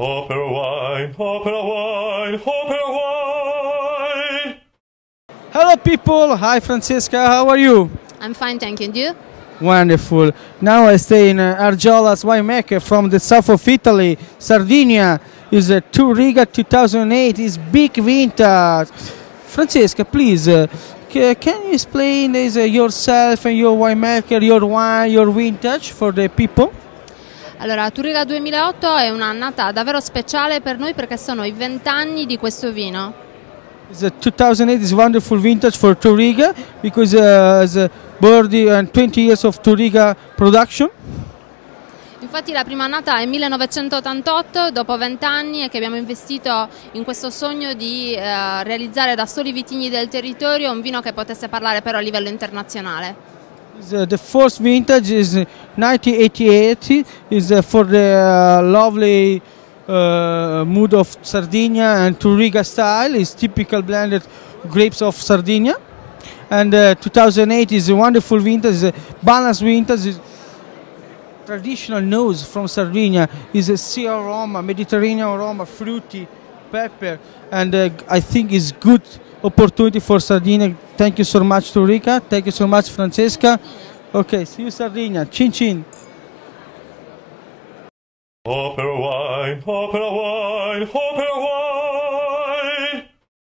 Opera wine, opera wine, opera wine. Hello people, hi Francesca, how are you? I'm fine, thank you. And you? Wonderful. Now I stay in Argiola's winemaker from the south of Italy, Sardinia. Is a Touriga 2008, is big vintage. Francesca, please, can you explain yourself and your winemaker, your wine, your vintage for the people? Allora, Touriga 2008 è un'annata davvero speciale per noi perché sono i 20 anni di questo vino. The 2008 is wonderful vintage for Touriga because it's birthday and 20 years of Touriga production. Infatti la prima annata è 1988, dopo 20 anni, e che abbiamo investito in questo sogno di realizzare da soli vitigni del territorio un vino che potesse parlare però a livello internazionale. The first vintage is 1988, is for the lovely mood of Sardinia and Touriga style. It's typical blended grapes of Sardinia. And 2008 is a wonderful vintage, is a balanced vintage. Is traditional nose from Sardinia is a sea aroma, Mediterranean aroma, fruity, pepper, and I think is good opportunity for Sardinia. Thank you so much, Touriga. Thank you so much, Francesca. Okay, see you, Sardinia. Chin chin. Opera wine, opera wine, opera